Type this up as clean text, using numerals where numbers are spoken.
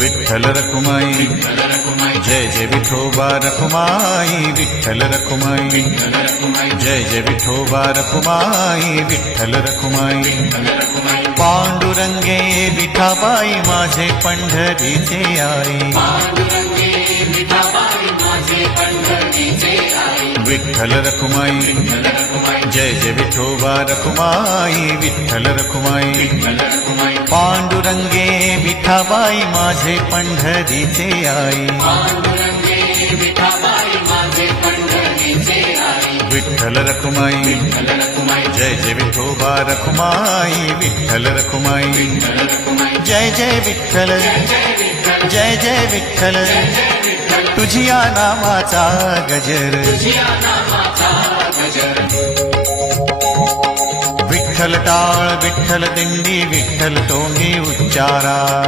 विठ्ठल रखुमाई जय जय विठोबा रखुमाई विठ्ठल रखुमाई जय जय विठोबा रखुमाई विठ्ठल रखुमाई पांडुरंगे विठाबाई माझे पंढरीचे आई विठ्ठल रखुमाई जय जय विठोबा रखुमाई विठ्ठल रखुमाई पांडुरंगे विठाबाई माझे पंढरीचे आई विठ्ठल रखुमाई जय जय विठोबा रखुमाई विठ्ठल रखुमाई जय जय विठ्ठल जय जय विठ्ठल तुझिया नामाचा गजर विठ्ठल टाळ विठ्ठल दिंडी विठ्ठल तोंडी उच्चारा